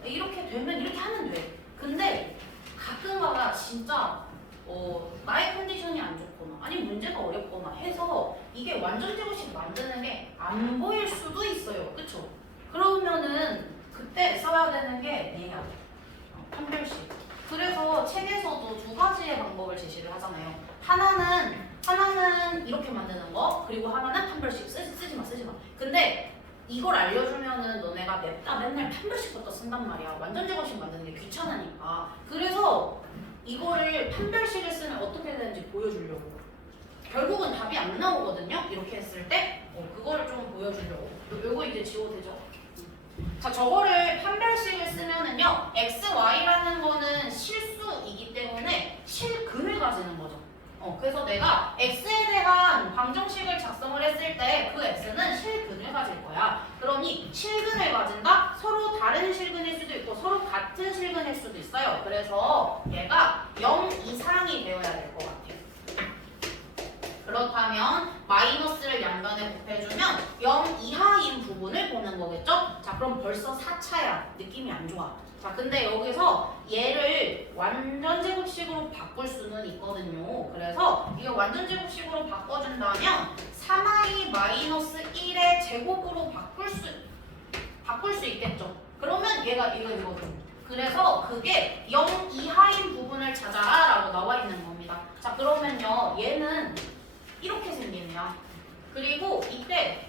이렇게 되면 이렇게 하면 돼. 근데 가끔가다 진짜 나의 컨디션이 안 좋거나 아니면 문제가 어렵거나 해서 이게 완전 제곱식 만드는 게 안 보일 수도 있어요. 그쵸? 그러면은 그때 써야 되는 게 내야 판별식. 그래서 책에서도 두 가지의 방법을 제시를 하잖아요. 하나는 이렇게 만드는 거, 그리고 하나는 판별식. 쓰지 마. 근데 이걸 알려주면은 너네가 냅다 맨날 판별식부터 쓴단 말이야. 완전 제곱식 만드는 게 귀찮으니까. 그래서 이거를 판별식을 쓰면 어떻게 되는지 보여주려고. 결국은 답이 안 나오거든요. 이렇게 했을 때 그거를 좀 보여주려고. 요거 이제 지워도 되죠? 자, 저거를 판별식을 쓰면은요, x, y라는 거는 실수이기 때문에 실근을 가지는 거죠. 그래서 내가 x에 대한 방정식을 작성을 했을 때 그 x는 실근을 가질 거야. 그러니 실근을 가진다? 서로 다른 실근일 수도 있고 서로 같은 실근일 수도 있어요. 그래서 얘가 0 이상이 되어야 될 것 같아요. 그렇다면 마이너스를 양변에 곱해주면 0 이하인 부분을 보는 거겠죠? 자, 그럼 벌써 4차야. 느낌이 안 좋아. 자, 근데 여기서 얘를 완전 제곱식으로 바꿀 수는 있거든요. 그래서 이거 완전 제곱식으로 바꿔준다면 3i 마이너스 1의 제곱으로 바꿀 수 있겠죠. 그러면 얘가 이거거든. 그래서 그게 0 이하인 부분을 찾아라라고 나와 있는 겁니다. 자, 그러면요, 얘는 이렇게 생기네요. 그리고 이때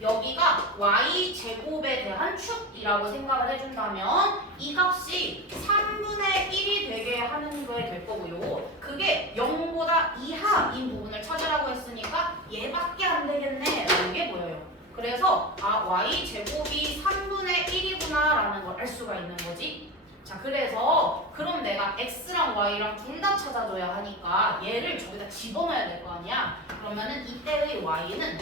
여기가 y제곱에 대한 축이라고 생각을 해준다면 이 값이 3분의 1이 되게 하는 거에 될 거고요. 그게 0보다 이하인 부분을 찾으라고 했으니까 얘밖에 안 되겠네 라는 게 보여요. 그래서 y제곱이 3분의 1이구나 라는 걸 알 수가 있는 거지. 자, 그래서 그럼 내가 x랑 y랑 둘 다 찾아줘야 하니까 얘를 저기다 집어넣어야 될 거 아니야. 그러면은 이때의 y는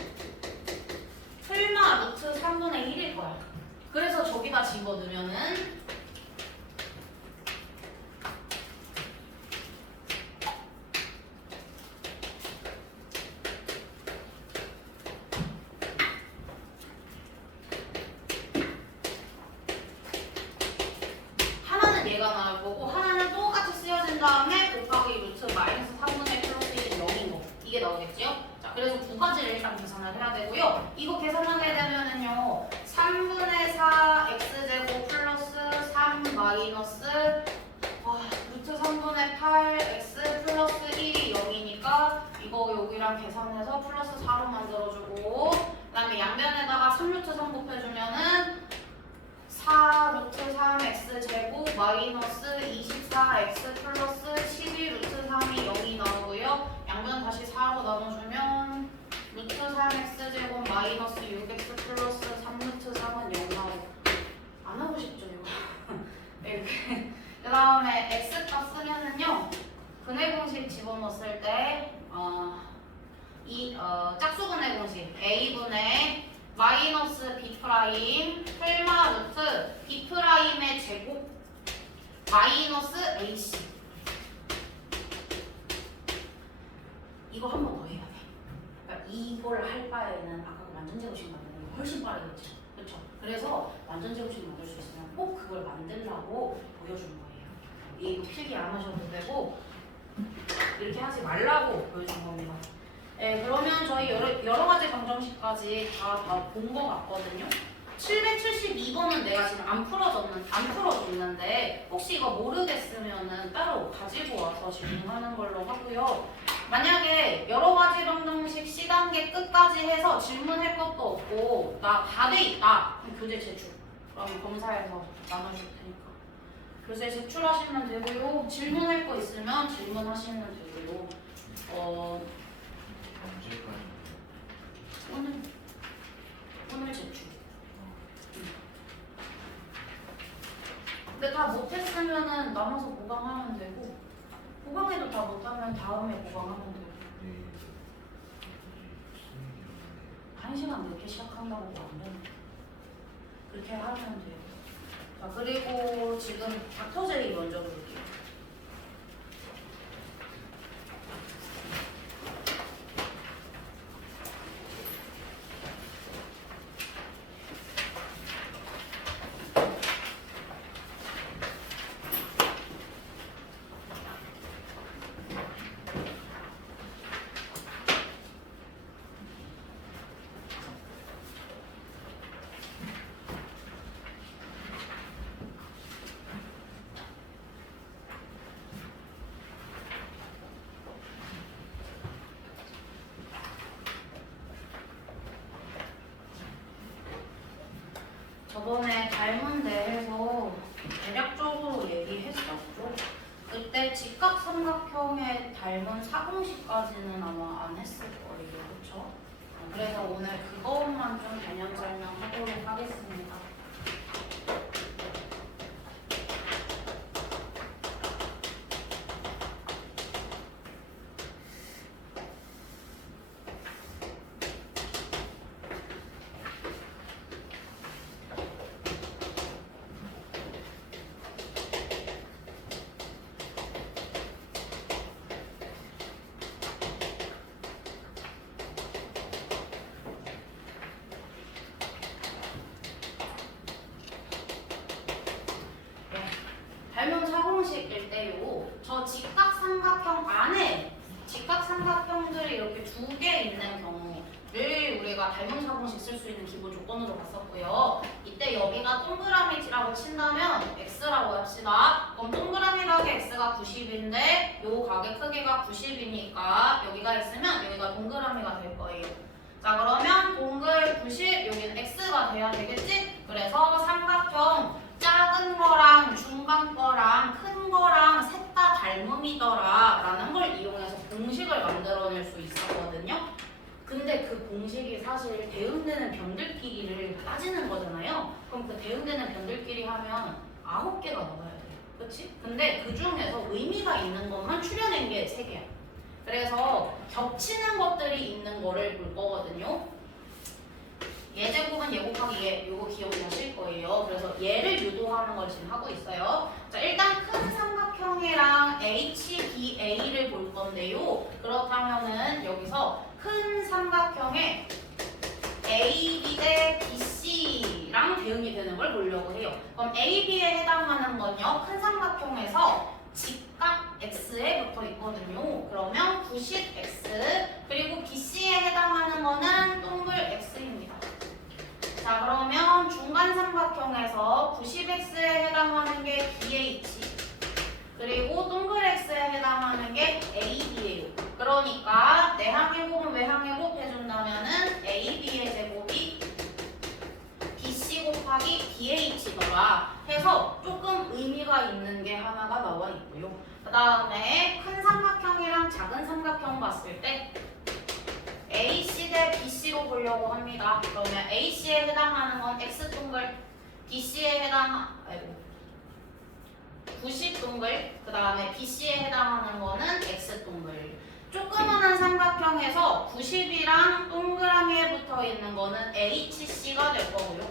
풀마 루트 3분의 1일 거야. 그래서 저기다 집어넣으면은 하나는 얘가 나올 거고 하나는 똑같이 쓰여진 다음에 곱하기 루트 마이너스 3분의 1 플러스 1은 0인 거. 이게 나오겠지요? 그래서 두 가지를 일단 계산을 해야 되고요. 이거 계산하게 되면은요, 3분의 4 x제곱 플러스 3 마이너스 루트 3분의 8 x 플러스 1이 0이니까 이거 여기랑 계산해서 플러스 4로 만들어주고 그 다음에 양변에다가 3루트 3 곱해주면은 4 루트 3 x제곱 마이너스 24 x 플러스 12 루트 3이 0이 나오고요. 양변 다시 4로 나눠주면 루트 3x제곱 마이너스 6x 플러스 3루트 3은 0 나오고 안 하고 싶죠 이거. 이렇게 그 다음에 x값 쓰면은요 근해 공식 집어넣었을 때 짝수근해 공식 a분의 마이너스 b 프라임 풀마 루트 b 프라임의 제곱 마이너스 ac 이거 한 번 더 해야 돼. 그러니까 이걸 할 바에는 아까 완전 제곱식 만드는 게 훨씬 빠르겠죠. 그렇죠? 그래서 완전 제곱식 만들 수 있으면 꼭 그걸 만들라고 보여주는 거예요. 이거 필기 안 하셔도 되고 이렇게 하지 말라고 보여준 겁니다. 네, 그러면 저희 여러 가지 방정식까지 다 본 거 같거든요. 772번은 내가 지금 안 풀어줬는데 혹시 이거 모르겠으면은 따로 가지고 와서 질문하는 걸로 하고요. 만약에 여러 가지 방정식 C단계 끝까지 해서 질문할 것도 없고 나 다 돼 있다. 그럼 교재 제출. 그럼 검사해서 나눠줄 테니까. 교재 제출하시면 되고요. 질문할 거 있으면 질문하시면 되고요. 오늘 제출. 근데 다 못했으면은 남아서 보강하면 되고 보강해도 다 못하면 다음에 보강하면 되고 1시간 늦게 시작한다고 안 되는 그렇게 하면 돼요. 자, 그리고 지금 닥터제이 먼저 볼게요. 저번에 닮은 대해서 대략적으로 얘기했었죠. 그때 직각삼각형의 닮은 사공식까지는 아마 안 했을 거예요. 그렇죠? 그래서 오늘 우리가 닮음사공식 쓸 수 있는 기본 조건으로 봤었고요. 이때 여기가 동그라미 T라고 친다면 X라고 합시다. 그럼 동그라미 가게 X가 90인데 요 가게 크기가 90이니까 여기가 있으면 여기가 동그라미가 될 거예요. 자, 그러면 동글 90, 여기는 X가 돼야 되겠지? 그래서 삼각형 작은 거랑 중간 거랑 큰 거랑 셋 다 닮음이더라 라는 걸 이용해서 공식을 만들어낼 수 있었거든요. 근데 그 공식이 사실 대응되는 변들끼리를 따지는 거잖아요. 그럼 그 대응되는 변들끼리 하면 9개가 나와야 돼요. 그치? 근데 그 중에서 의미가 있는 것만 추려낸 게 3개야. 그래서 겹치는 것들이 있는 거를 볼 거거든요. 예제곱은 얘 곱하기 얘, 요거 기억나실 거예요. 그래서 얘를 유도하는 걸 지금 하고 있어요. 자, 일단 큰 삼각형이랑 HBA를 볼 건데요. 그렇다면은 여기서 큰 삼각형에 AB 대 BC랑 대응이 되는 걸 보려고 해요. 그럼 AB에 해당하는 건요, 큰 삼각형에서 직각 X에 붙어 있거든요. 그러면 90X, 그리고 BC에 해당하는 거는 동글 X입니다. 자, 그러면 중간 삼각형에서 90X에 해당하는 게 BH, 그리고 동글 X에 해당하는 게 AB예요. 그러니까 내항의 곱은 외항의 곱 해준다면은 AB의 제곱이 BC 곱하기 BH더라 해서 조금 의미가 있는 게 하나가 나와 있고요. 그 다음에 큰 삼각형이랑 작은 삼각형 봤을 때 AC 대 BC로 보려고 합니다. 그러면 AC에 해당하는 건 X동글, BC에 해당, 90동글, 그 다음에 BC에 해당하는 거는 X동글. 조그만한 삼각형에서 90이랑 동그라미에 붙어 있는 거는 HC가 될 거고요.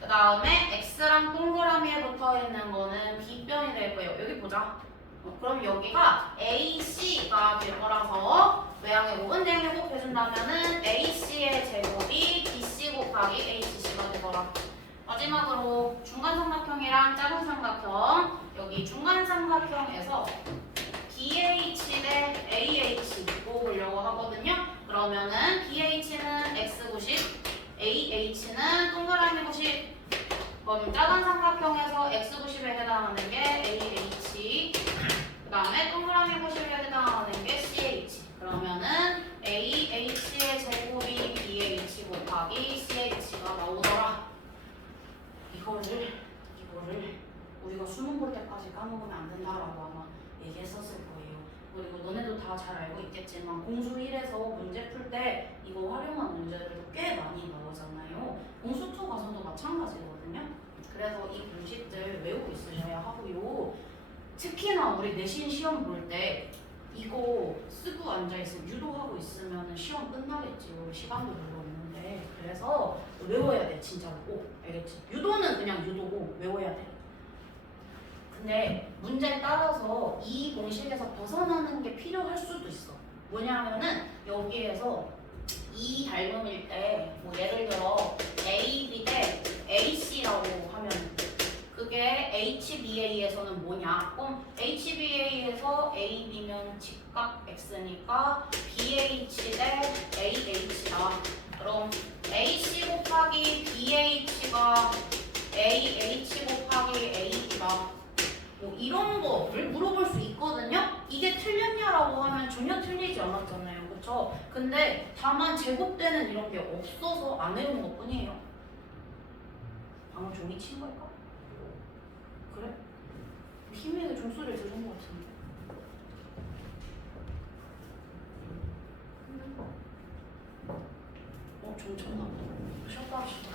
그 다음에 X랑 동그라미에 붙어 있는 거는 B변이 될 거예요. 여기 보자. 그럼 여기가 AC가 될 거라서 외항의 곱은 내항의 곱 해준다면은 AC의 제곱이 BC 곱하기 HC가 되더라. 마지막으로 중간 삼각형이랑 작은 삼각형, 여기 중간 삼각형에서 BH 대 AH로 보려고 하거든요. 그러면은 BH는 X90, AH는 동그라미 90. 그럼 작은 삼각형에서 X90에 해당하는 게 AH, 그 다음에 동그라미 90에 해당하는 게 CH. 그러면은 AH의 제곱이 BH 곱하기 CH가 나오더라. 이거를 우리가 수능 볼 때까지 까먹으면 안 된다라고 아마 얘기했었을 거예요. 그리고 너네도 다 잘 알고 있겠지만 공수 1에서 문제 풀 때 이거 활용한 문제들도 꽤 많이 나오잖아요. 공수 2 가서도 마찬가지거든요. 그래서 이 공식들 외우고 있으셔야 하고요. 특히나 우리 내신 시험 볼 때 이거 쓰고 앉아있으면 유도하고 있으면 시험 끝나겠지요. 시간도 별로 없는데. 그래서 외워야 돼, 진짜로. 꼭 알겠지? 유도는 그냥 유도고 외워야 돼. 근데 문제에 따라서 이 공식에서 벗어나는 게 필요할 수도 있어. 뭐냐면은 여기에서 이 닮음일 때 뭐 예를 들어 AB 대 AC라고 하면 그게 HBA에서는 뭐냐? 그럼 HBA에서 AB면 직각 X니까 BH 대 AH다. 그럼 AC 곱하기 BH가 AH 곱하기 AB다. 뭐 이런 거를 물어볼 수 있거든요. 이게 틀렸냐라고 하면 전혀 틀리지 않았잖아요. 그쵸? 근데 다만 제곱되는 이런 게 없어서 안 외운 것 뿐이에요. 방금 종이 친 걸까? 그래? 희미하게 종소리를 들은 것 같은데. 종 쳤나 보다. 쉬었다 합시다.